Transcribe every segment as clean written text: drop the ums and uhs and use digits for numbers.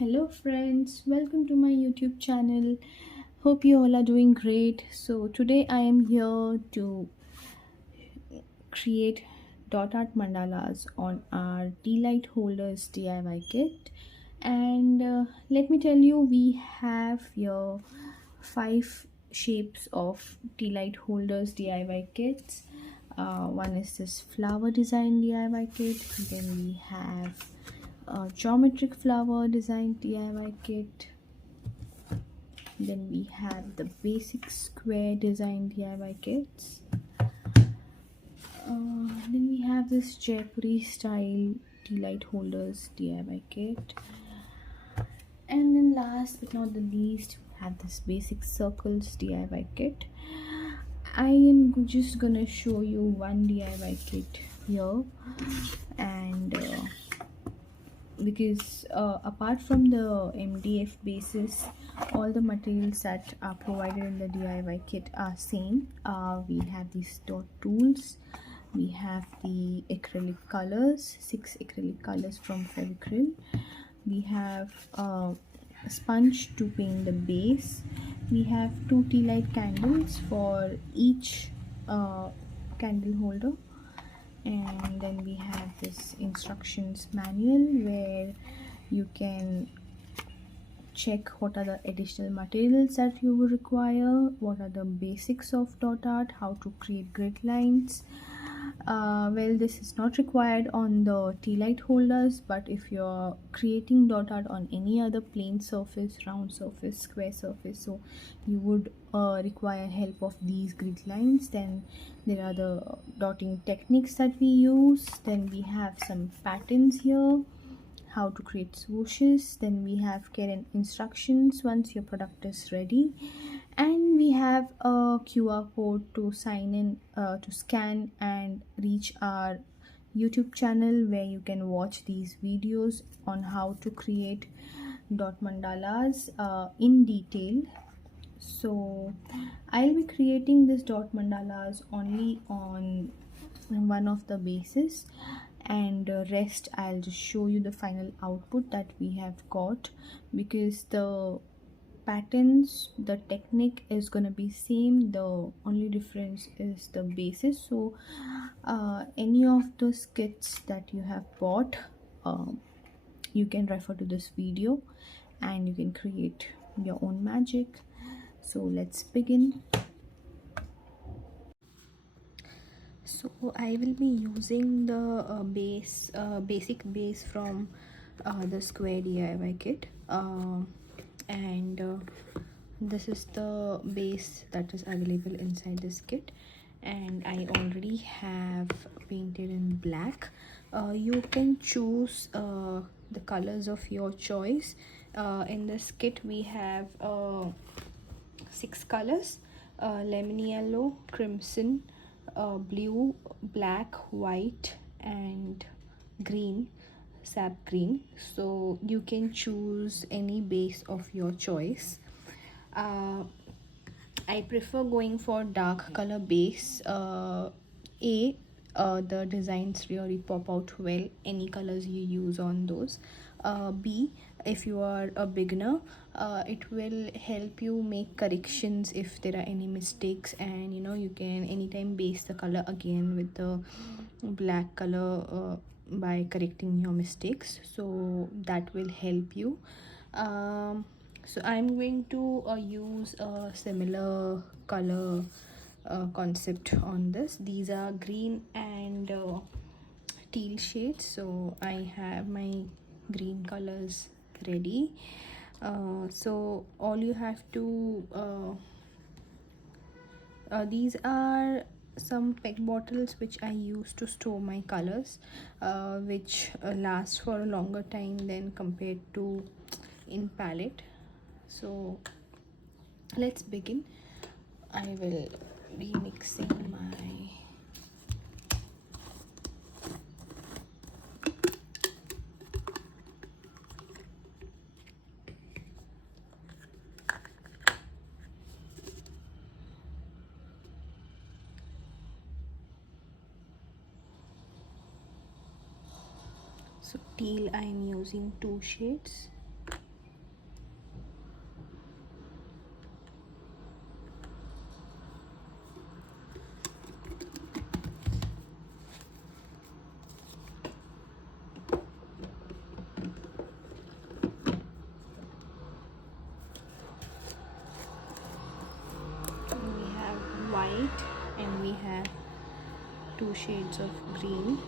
Hello friends, welcome to my YouTube channel. Hope you all are doing great. So today I am here to create dot art mandalas on our tea light holders DIY kit. And let me tell you, we have here 5 shapes of tea light holders DIY kits. One is this flower design DIY kit. Then we have a geometric flower design DIY kit. Then we have the basic square design DIY kits. Then we have this Jaipuri style tea light holders DIY kit. And then last but not the least, we have this basic circles DIY kit. I am just gonna show you one DIY kit here, and because apart from the MDF basis, all the materials that are provided in the DIY kit are same. We have these dot tools, we have the acrylic colors, 6 acrylic colors from Fevicryl, we have a sponge to paint the base, we have 2 tea light candles for each candle holder, and then we have this instructions manual where you can check what are the additional materials that you will require, what are the basics of dot art, how to create grid lines. Well, this is not required on the tea light holders, but if you're creating dot art on any other plane surface, round surface, square surface, so you would require help of these grid lines. Then there are the dotting techniques that we use. Then we have some patterns here, how to create swooshes. Then we have care and instructions once your product is ready, and we have a QR code to sign in, to scan and reach our YouTube channel, where you can watch these videos on how to create dot mandalas in detail. So I'll be creating this dot mandalas only on one of the bases, and rest I'll just show you the final output that we have got, because the patterns, the technique is gonna be same, the only difference is the basis. So any of those kits that you have bought, you can refer to this video and you can create your own magic. So let's begin. So I will be using the basic base from the square DIY kit, and this is the base that is available inside this kit, and I already have painted in black. You can choose the colors of your choice. In this kit we have 6 colors: lemon yellow, crimson, blue, black, white, and green, sap green. So you can choose any base of your choice. I prefer going for dark color base. The designs really pop out well, any colors you use on those. B, if you are a beginner, it will help you make corrections if there are any mistakes, and you can anytime base the color again with the black color by correcting your mistakes, so that will help you. So I'm going to use a similar color concept on this. These are green and teal shades, so I have my green colors ready. So all you have to these are some peg bottles which I use to store my colors, which last for a longer time than compared to in palette. So let's begin. I will be mixing my so teal. I am using 2 shades. few shades of green.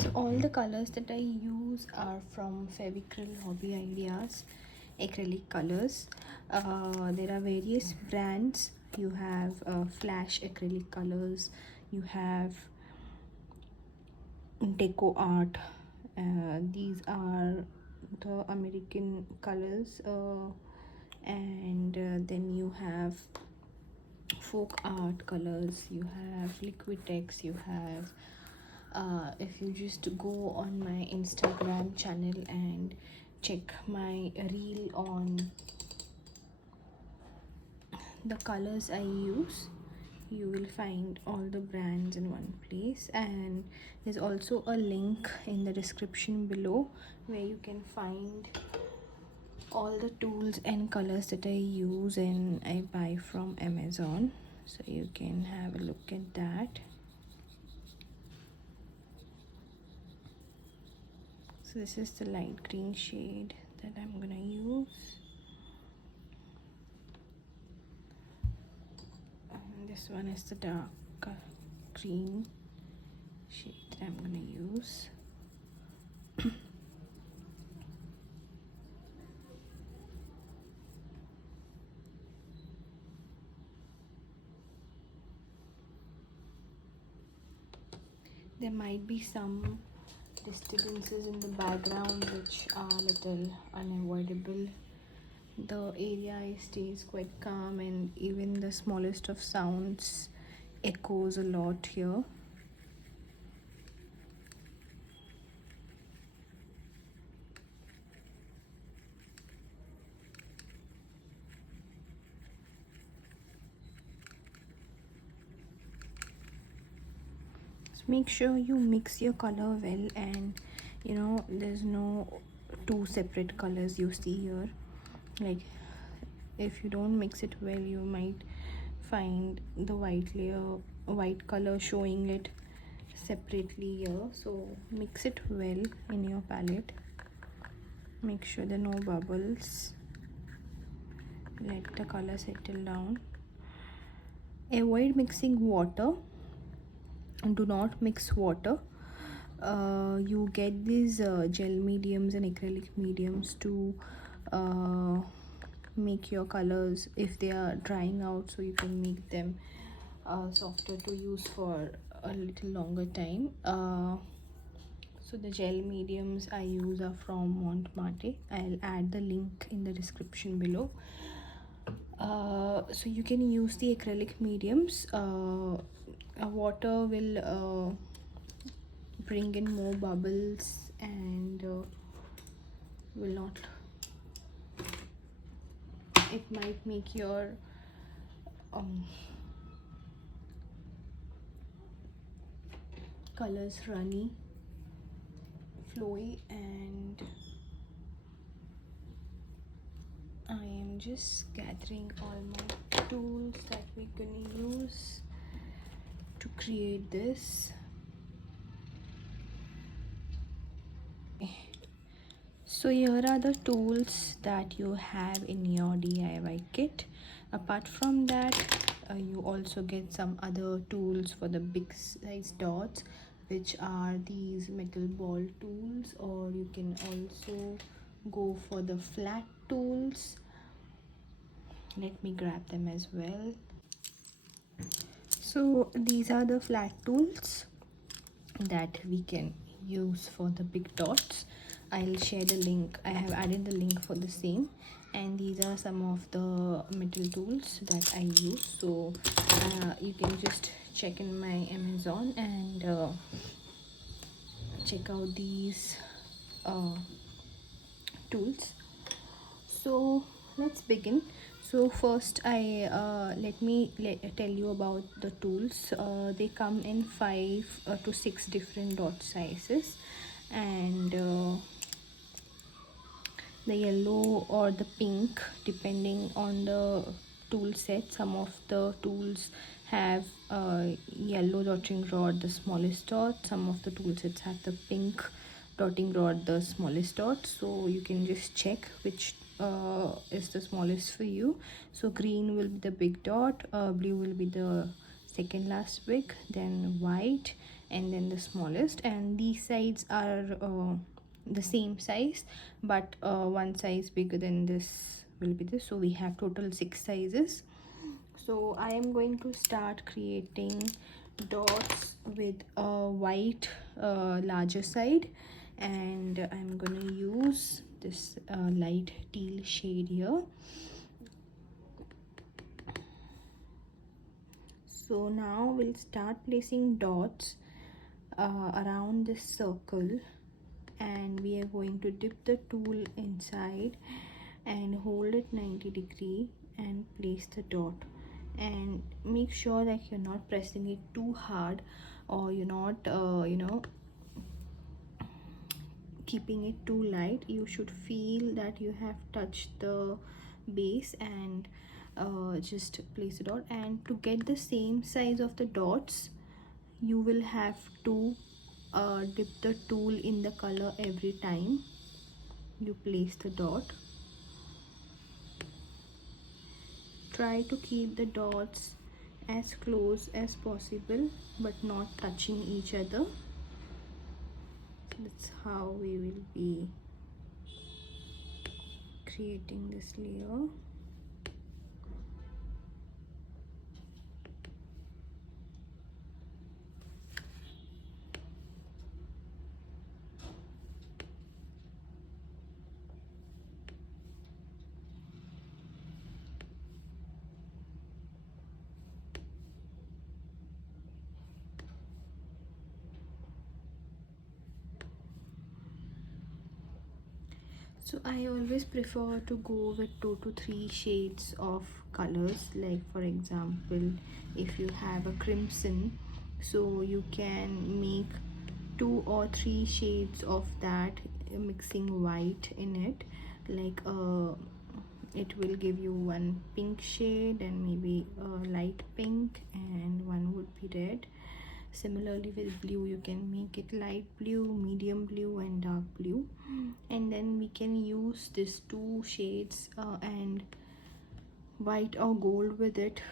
So all the colors that I use are from Fevicryl Hobby Ideas acrylic colors. There are various brands. You have Flash acrylic colors, you have Deco Art. These are the American colors, and then you have Folk Art colors, you have Liquitex, you have if you just go on my Instagram channel and check my reel on the colors I use, you will find all the brands in one place. And there's also a link in the description below where you can find all the tools and colors that I use and I buy from Amazon, so you can have a look at that. So this is the light green shade that I'm gonna use, and this one is the dark green shade that I'm gonna use. There might be some disturbances in the background which are a little unavoidable. The area stays quite calm and even the smallest of sounds echoes a lot here. Make sure you mix your color well, and there's no two separate colors you see here. Like, if you don't mix it well, you might find the white color showing it separately here. So mix it well in your palette. Make sure there are no bubbles. Let the color settle down. Avoid mixing water. Do not mix water. You get these gel mediums and acrylic mediums to make your colors if they are drying out, so you can make them softer to use for a little longer time. So the gel mediums I use are from Montmartre. I'll add the link in the description below. So you can use the acrylic mediums. Water will bring in more bubbles and will not, it might make your colors runny, flowy, and I am just gathering all my tools that we're gonna use to create this. So here are the tools that you have in your DIY kit. Apart from that, you also get some other tools for the big size dots, which are these metal ball tools, or you can also go for the flat tools. Let me grab them as well. So these are the flat tools that we can use for the big dots. I'll share the link. I have added the link for the same, and these are some of the metal tools that I use. So you can just check in my Amazon and check out these tools. So let's begin. So first let me tell you about the tools. They come in 5 to 6 different dot sizes, and the yellow or the pink depending on the tool set. Some of the tools have yellow dotting rod, the smallest dot. Some of the tool sets have the pink dotting rod, the smallest dot. So you can just check which is the smallest for you. So green will be the big dot, blue will be the second last big, then white, and then the smallest. And these sides are the same size, but one size bigger than this will be this. So we have total 6 sizes. So I am going to start creating dots with a white larger side, and I'm gonna use this light teal shade here. So now we'll start placing dots around this circle, and we are going to dip the tool inside and hold it 90 degree and place the dot. And make sure that you're not pressing it too hard, or you're not keeping it too light. You should feel that you have touched the base, and just place the dot. And to get the same size of the dots, you will have to dip the tool in the color every time you place the dot. Try to keep the dots as close as possible but not touching each other. That's how we will be creating this layer. So I always prefer to go with 2 to 3 shades of colors. Like for example, if you have a crimson, so you can make 2 or 3 shades of that, mixing white in it. Like it will give you one pink shade and maybe a light pink, and one would be red. Similarly with blue, you can make it light blue, medium blue, and dark blue. And then we can use these 2 shades and white or gold with it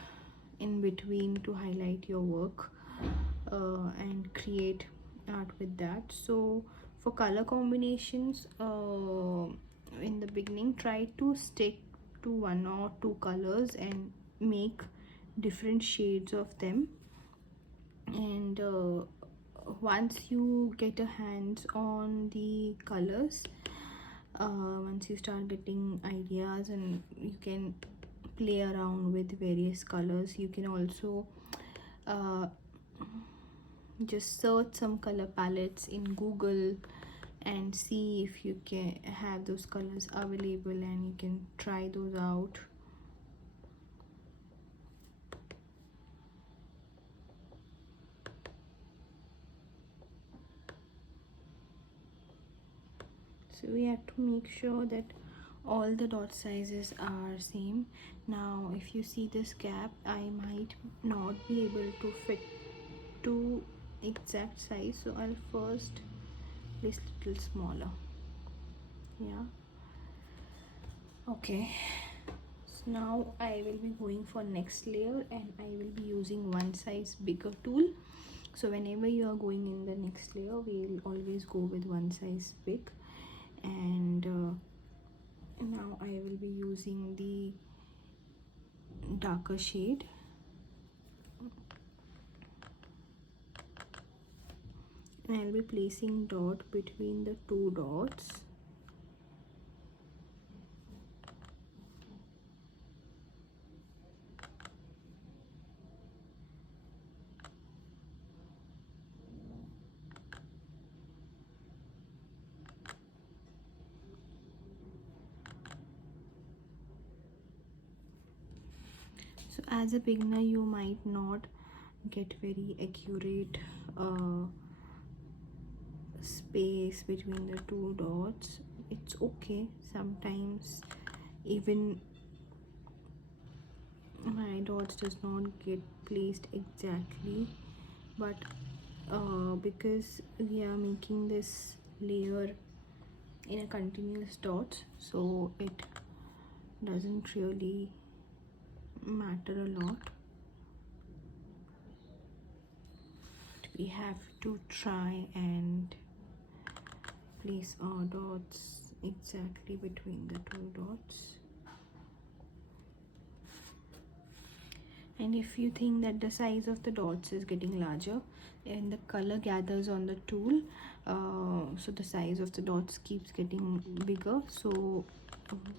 in between to highlight your work and create art with that. So for color combinations, in the beginning, try to stick to 1 or 2 colors and make different shades of them. And once you get a hands on the colors, once you start getting ideas, and you can play around with various colors. You can also uh, just search some color palettes in Google and see if you can have those colors available, and you can try those out. So we have to make sure that all the dot sizes are same. Now if you see this gap, I might not be able to fit to exact size, so I'll first place little smaller. Yeah, okay. So now I will be going for next layer, and I will be using one size bigger tool. So whenever you are going in the next layer, we'll always go with one size big. And now I will be using the darker shade, and I'll be placing dot between the 2 dots. as a beginner you might not get very accurate space between the two dots. It's okay, sometimes even my dots does not get placed exactly, but because we are making this layer in a continuous dot, so it doesn't really matter a lot. We have to try and place our dots exactly between the two dots. And if you think that the size of the dots is getting larger and the color gathers on the tool, so the size of the dots keeps getting bigger, so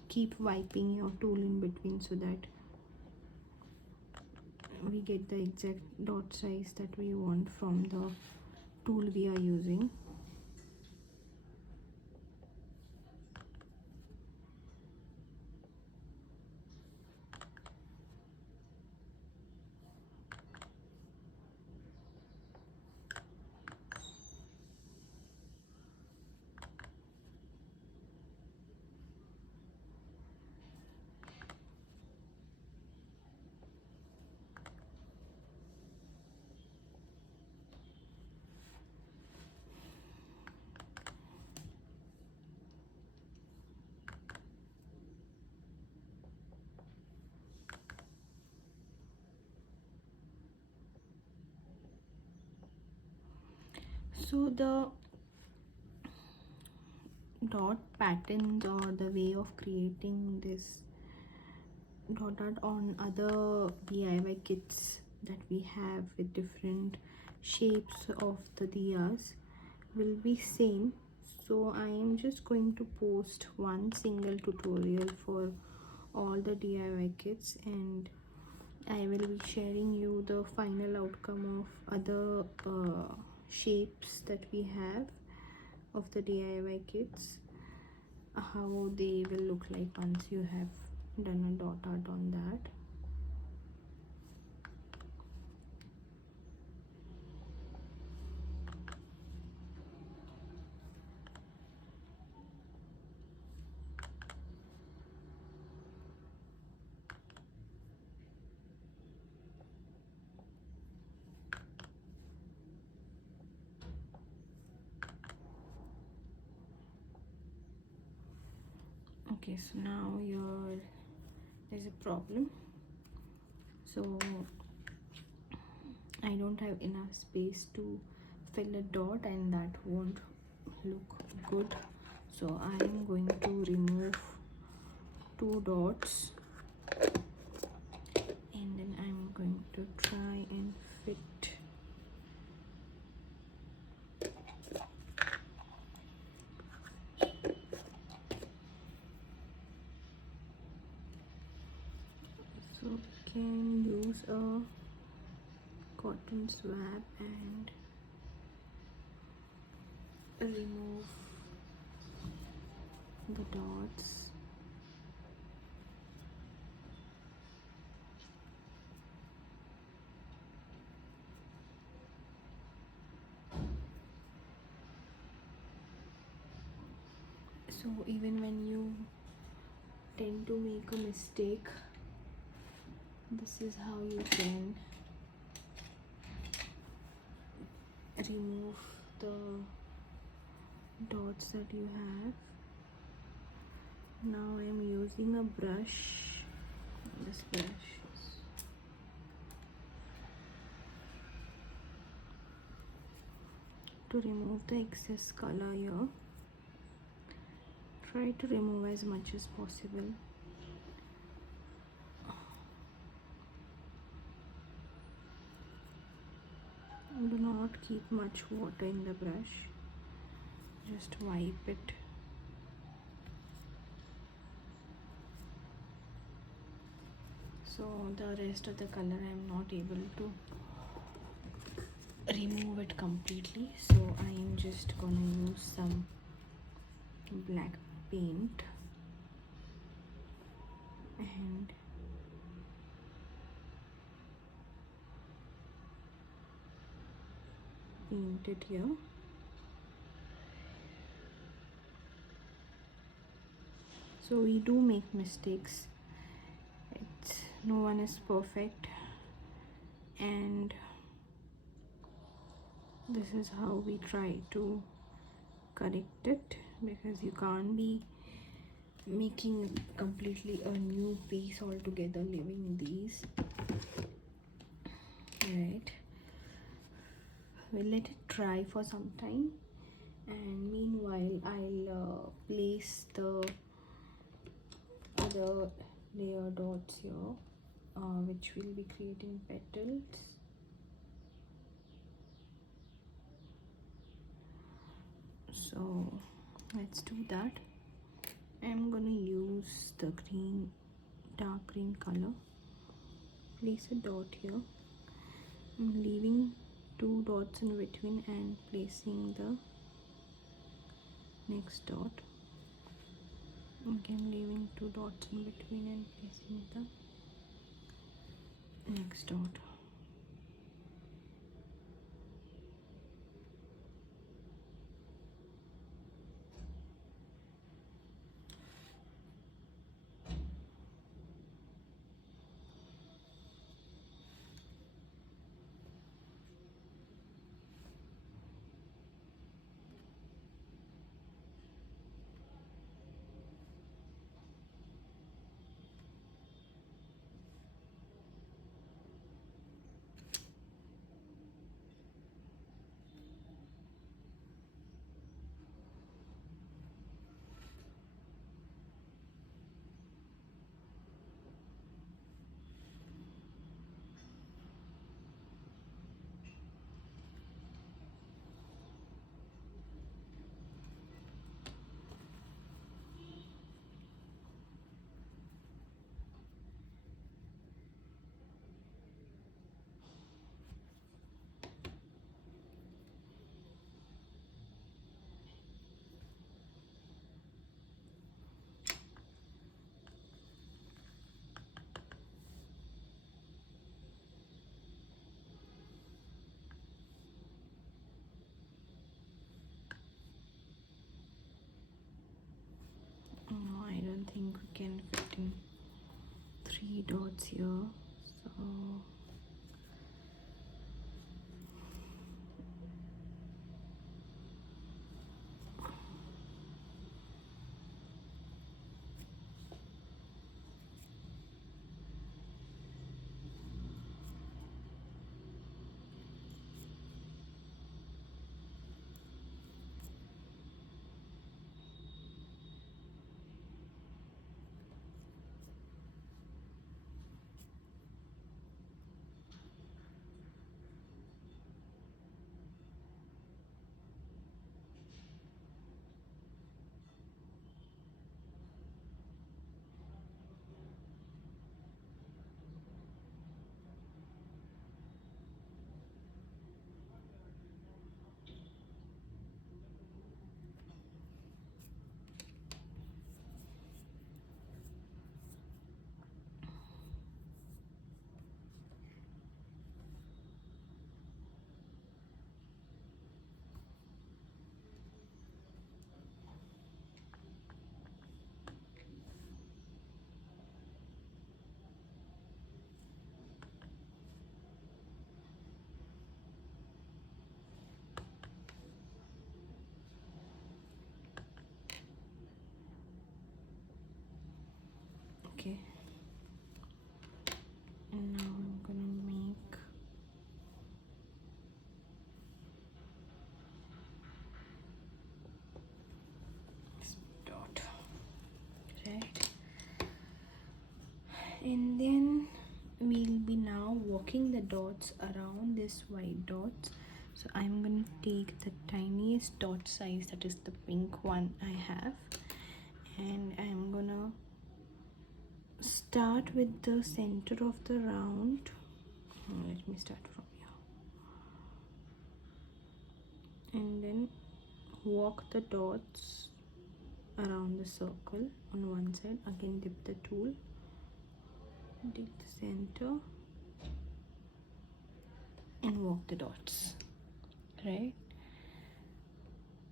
keep wiping your tool in between so that we get the exact dot size that we want from the tool we are using. So the dot patterns or the way of creating this dot art on other DIY kits that we have with different shapes of the diyas will be same. So I am just going to post one single tutorial for all the DIY kits, and I will be sharing you the final outcome of other shapes that we have of the DIY kits, how they will look like once you have done a dot art on that. Okay, so now there's a problem. So I don't have enough space to fill a dot, and that won't look good. So I am going to remove two dots, and then I'm going to try and fit so we can use a cotton swab and remove the dots. So even when you tend to make a mistake, this is how you can remove the dots that you have. Now I am using a brush. This brush is to remove the excess color here. Try to remove as much as possible. Do not keep much water in the brush, just wipe it. So the rest of the color I am not able to remove it completely, so I am just gonna use some black paint, and paint it here. So we do make mistakes. No one is perfect, and this is how we try to correct it, because you can't be making completely a new piece altogether living these. Right, we'll let it dry for some time, and meanwhile I'll place the other layer dots here, which will be creating petals. So let's do that. I'm gonna use the green, dark green color. Place a dot here. I'm leaving 2 dots in between and placing the next dot. Again leaving 2 dots in between and placing the next dot. No, I don't think we can fit in 3 dots here, so okay. And now I'm gonna make this dot, right? And then we'll be now walking the dots around this white dots. So I'm gonna take the tiniest dot size, that is the pink one I have, and I'm gonna start with the center of the round. Let me start from here, and then walk the dots around the circle on one side. Again dip the tool, take the center and walk the dots. right?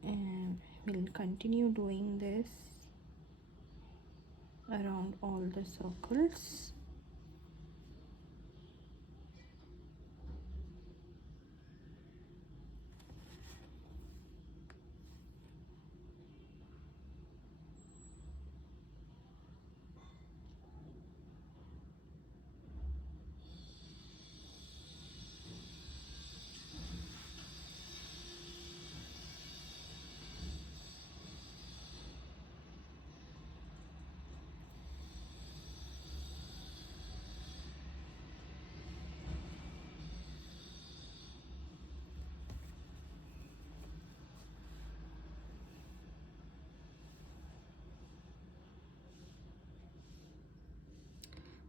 And we'll continue doing this around all the circles.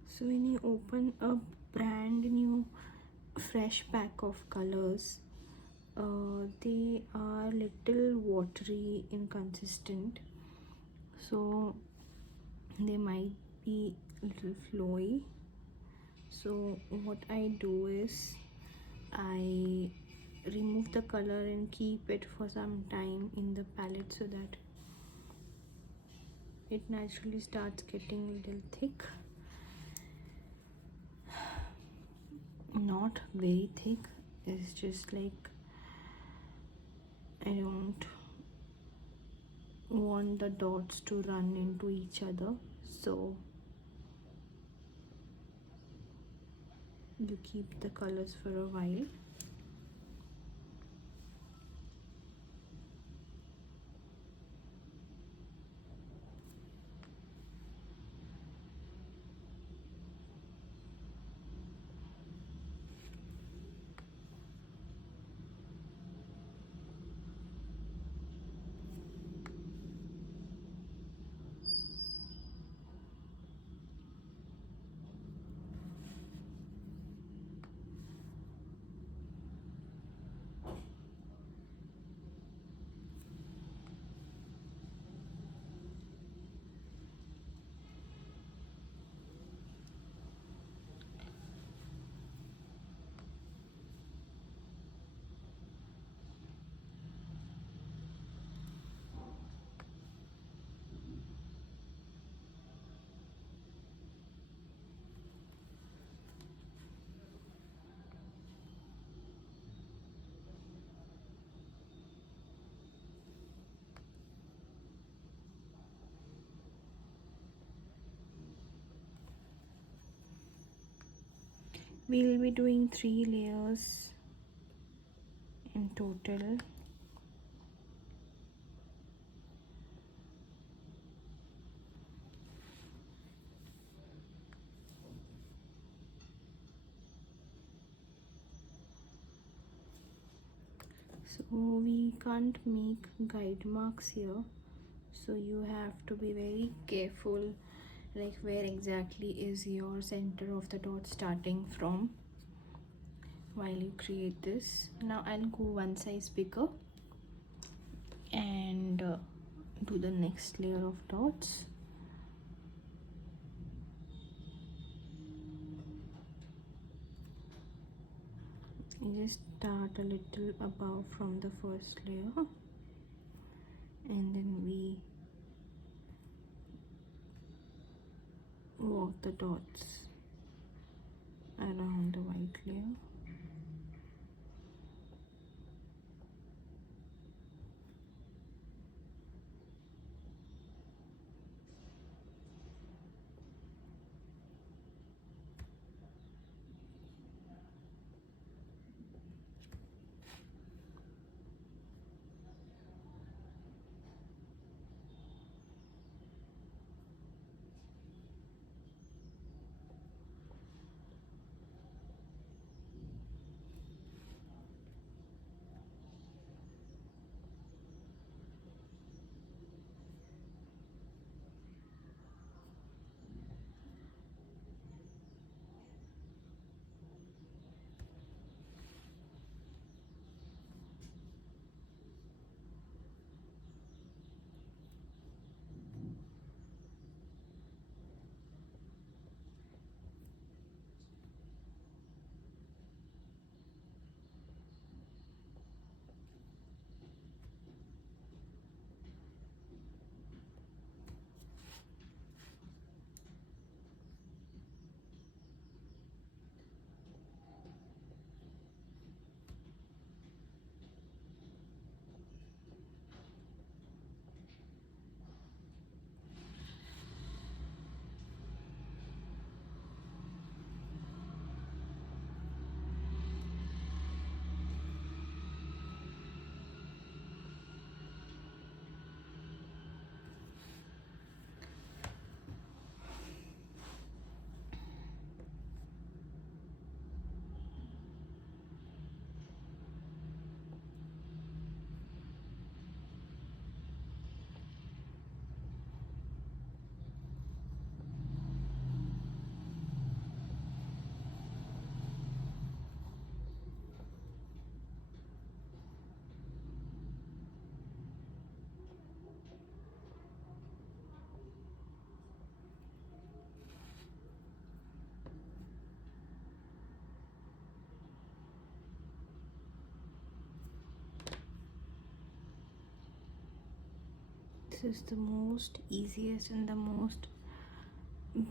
So when you open a brand new fresh pack of colors, they are little watery, inconsistent, so they might be little flowy. So what I do is I remove the color and keep it for some time in the palette so that it naturally starts getting a little thick. Not very thick, it's just like I don't want the dots to run into each other, so you keep the colors for a while. We'll be doing 3 layers in total. So we can't make guide marks here, so you have to be very careful, like where exactly is your center of the dot starting from while you create this. Now I'll go one size bigger and do the next layer of dots. You just start a little above from the first layer and then we walk the dots around the white layer. is the most easiest and the most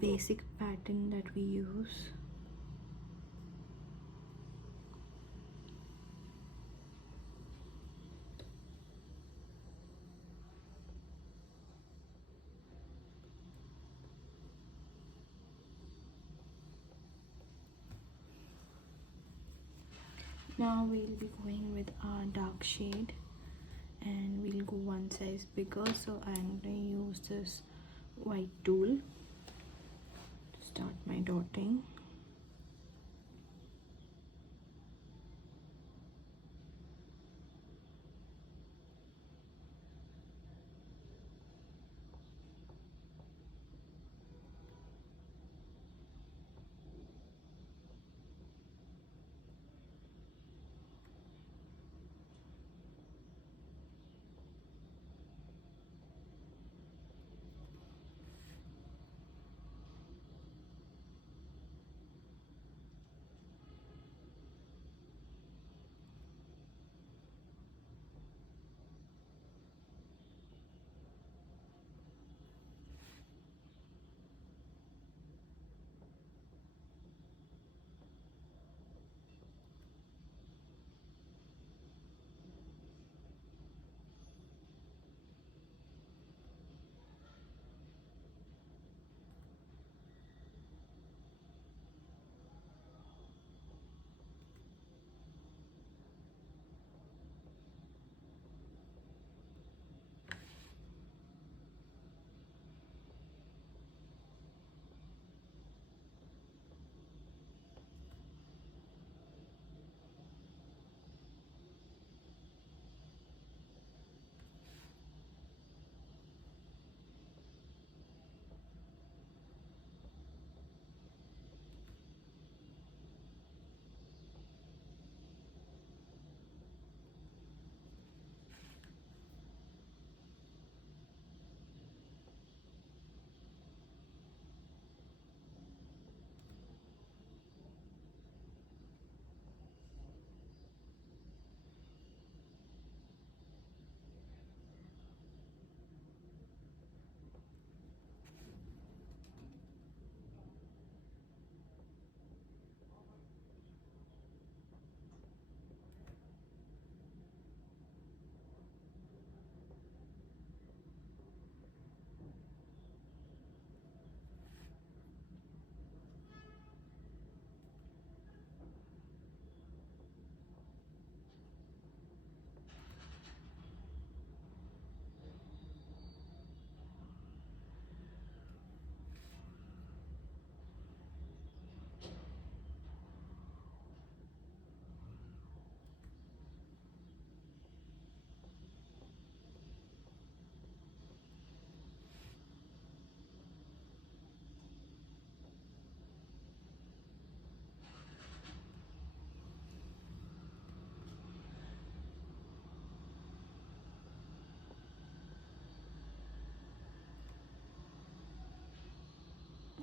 basic pattern that we use. Now we'll be going with our dark shade, and we'll go one size bigger, so I'm going to use this white tool to start my dotting.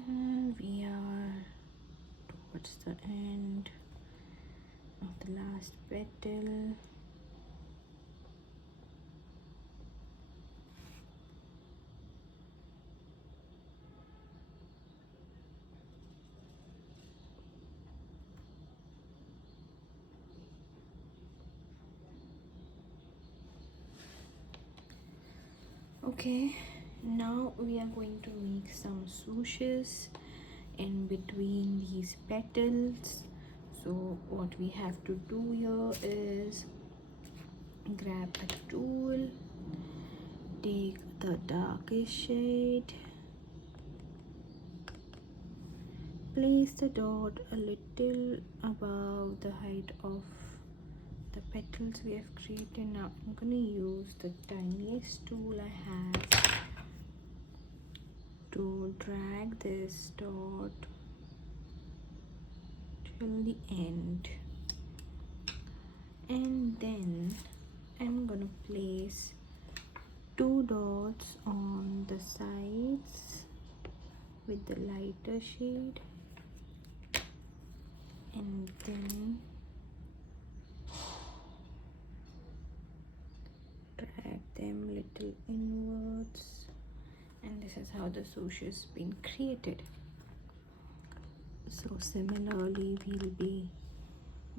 And we are towards the end of the last petal. Okay, now we are going to make some swooshes in between these petals. So what we have to do here is grab a tool, take the darkest shade, place the dot a little above the height of the petals we have created. Now I'm gonna use the tiniest tool I have to drag this dot till the end, and then I'm gonna place 2 dots on the sides with the lighter shade, and then drag them little inwards, and this is how the swoosh has been created. So similarly we'll be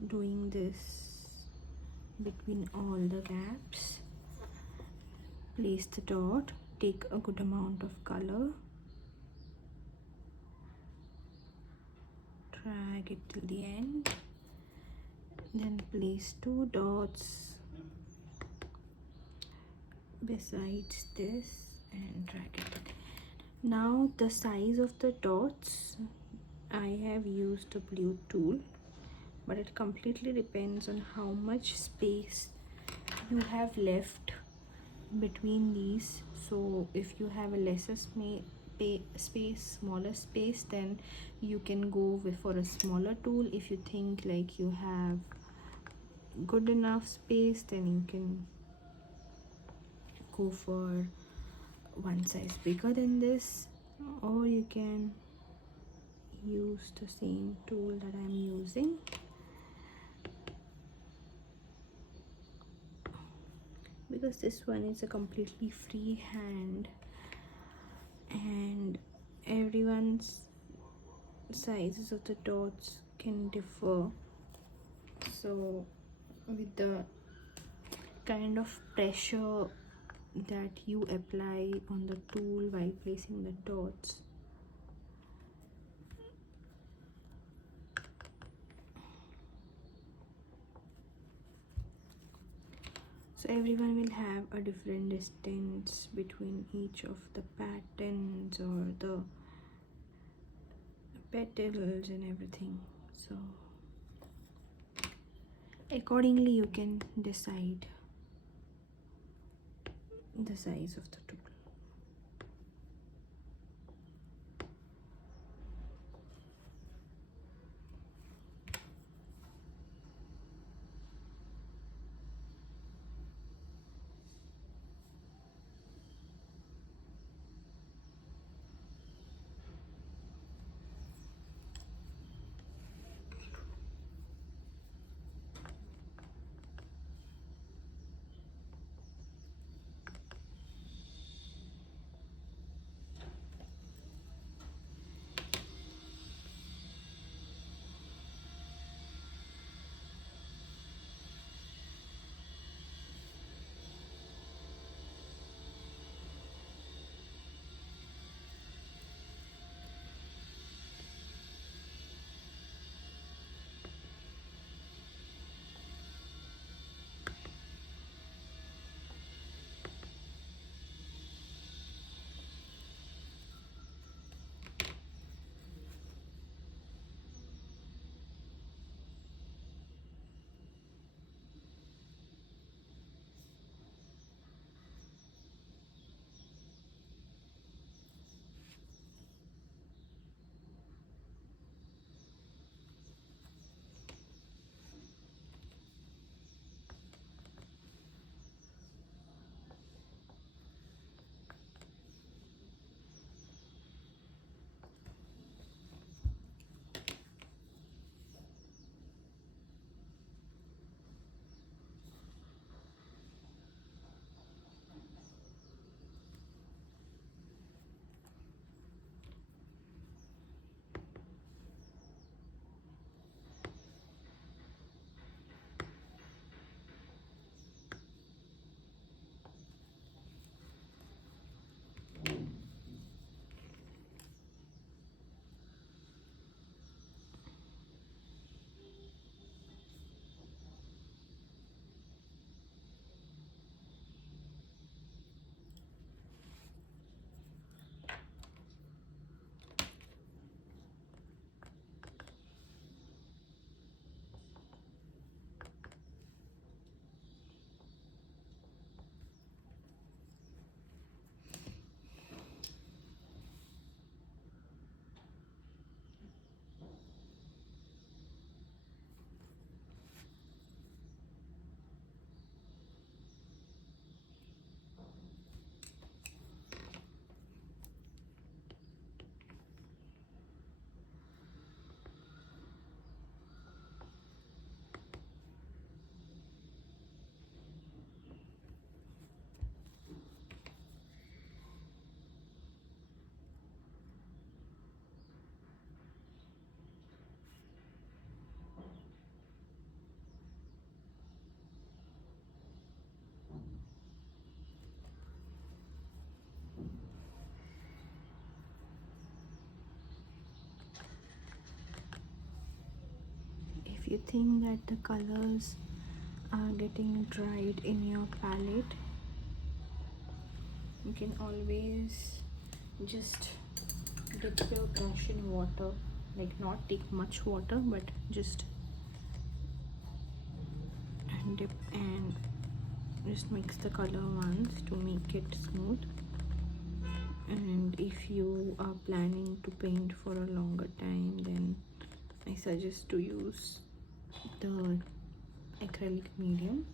doing this between all the gaps. Place the dot, take a good amount of color, drag it till the end, then place 2 dots besides this and drag it. Now the size of the dots, I have used a blue tool, but it completely depends on how much space you have left between these. So if you have a lesser smaller space, then you can go for a smaller tool. If you think like you have good enough space, then you can go for one size bigger than this, or you can use the same tool that I'm using. Because this one is a completely free hand and everyone's sizes of the dots can differ, so with the kind of pressure that you apply on the tool while placing the dots, so everyone will have a different distance between each of the patterns or the petals and everything. So accordingly you can decide the size of the tool. you think that the colors are getting dried in your palette, you can always just dip your brush in water, like not take much water, but just dip and just mix the color once to make it smooth. And if you are planning to paint for a longer time, then I suggest to use the acrylic medium,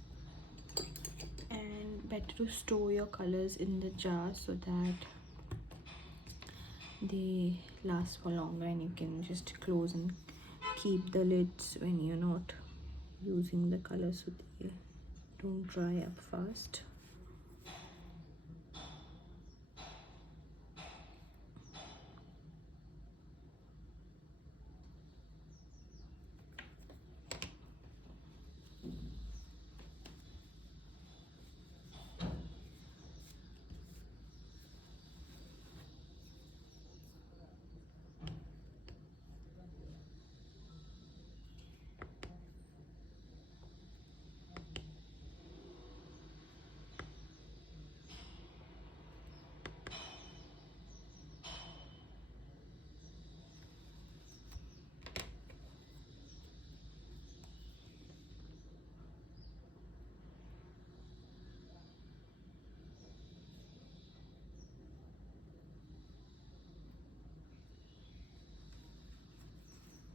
and better to store your colors in the jar so that they last for longer, and you can just close and keep the lids when you're not using the colors so they don't dry up fast.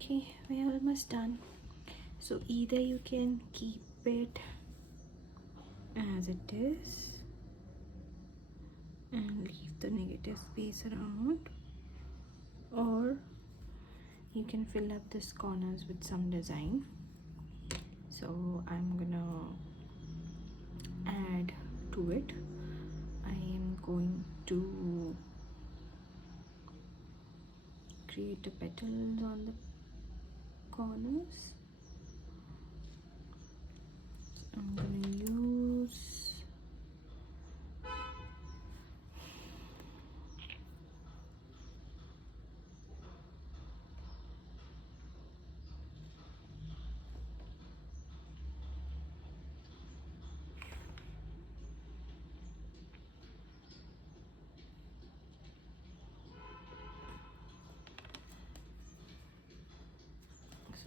Okay, we're almost done. So either you can keep it as it is and leave the negative space around, or you can fill up these corners with some design. So I'm gonna add to it. I am going to create the petals on the corners. So I'm gonna use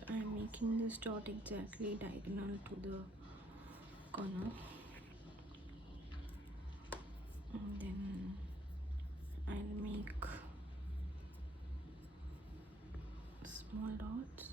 I'm making this dot exactly diagonal to the corner, and then I'll make small dots.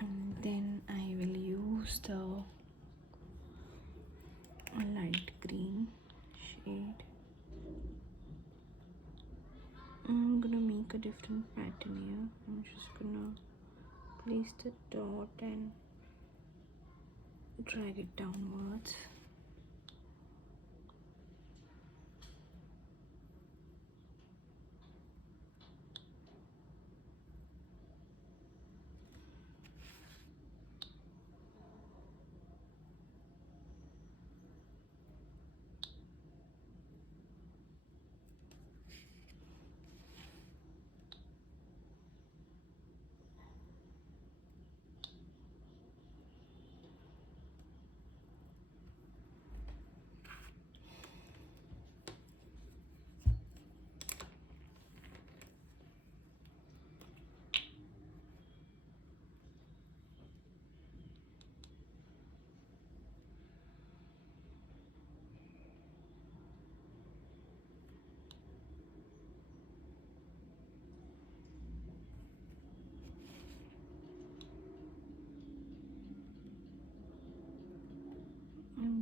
And then I will use the light green shade. I'm gonna make a different pattern here. I'm just gonna place the dot and drag it downwards.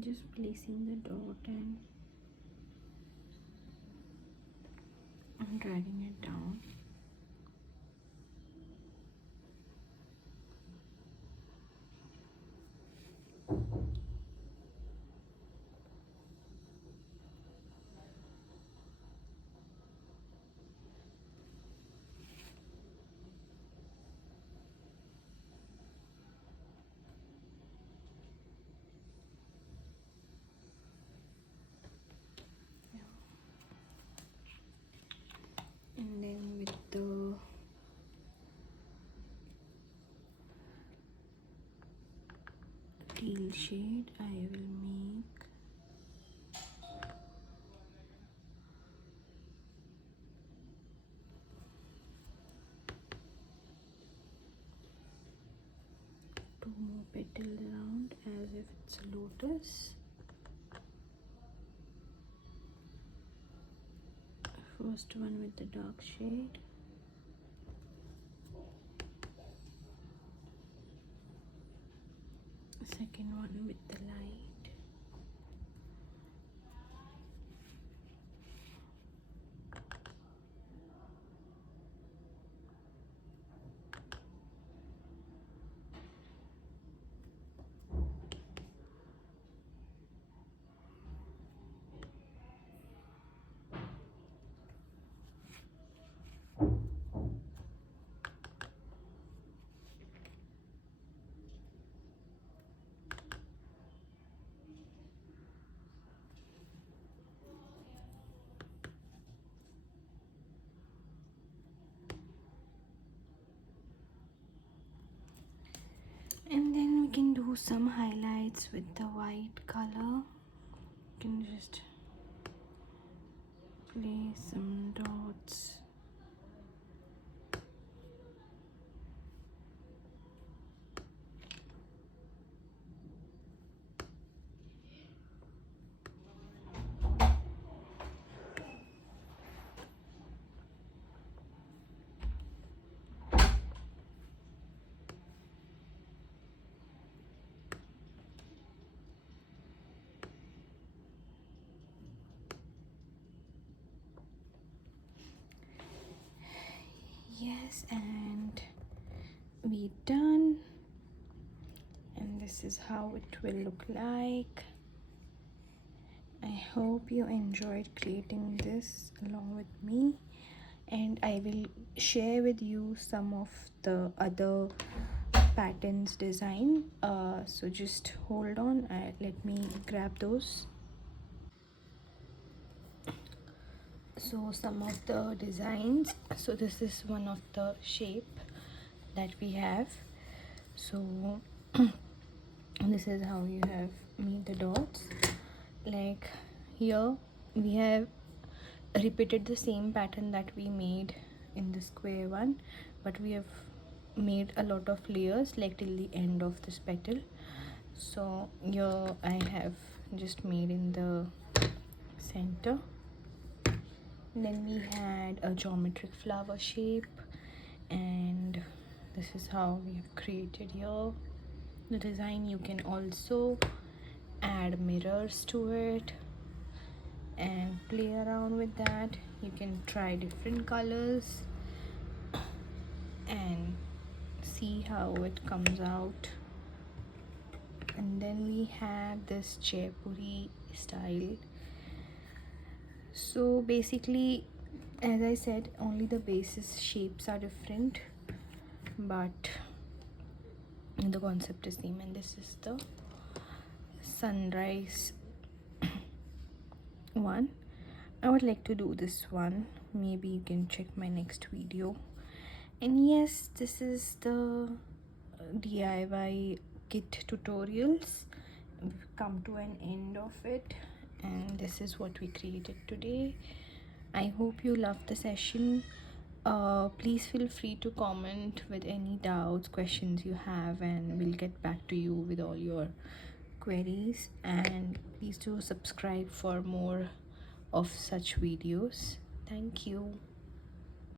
just placing the dot and dragging it down. And then with the teal shade, I will make two more petals around as if it's a lotus. First one with the dark shade, second one with the light, and then we can do some highlights with the white color. You can just place some dots. Yes, and we done, and this is how it will look like. I hope you enjoyed creating this along with me, and I will share with you some of the other patterns design, so just hold on, let me grab those. So some of the designs, so this is one of the shape that we have. So this is how you have made the dots. Like here we have repeated the same pattern that we made in the square one, but we have made a lot of layers like till the end of this petal. So here I have just made in the center. Then we had a geometric flower shape, and this is how we have created here the design. You can also add mirrors to it and play around with that. You can try different colors and see how it comes out. And then we have this Jaipuri style. So basically, as I said, only the basis shapes are different, but the concept is same. And this is the sunrise one. I would like to do this one. Maybe you can check my next video. And yes, this is the DIY kit tutorials. We've come to an end of it, and this is what we created today. I hope you loved the session. Please feel free to comment with any doubts, questions you have, and we'll get back to you with all your queries. And please do subscribe for more of such videos. Thank you.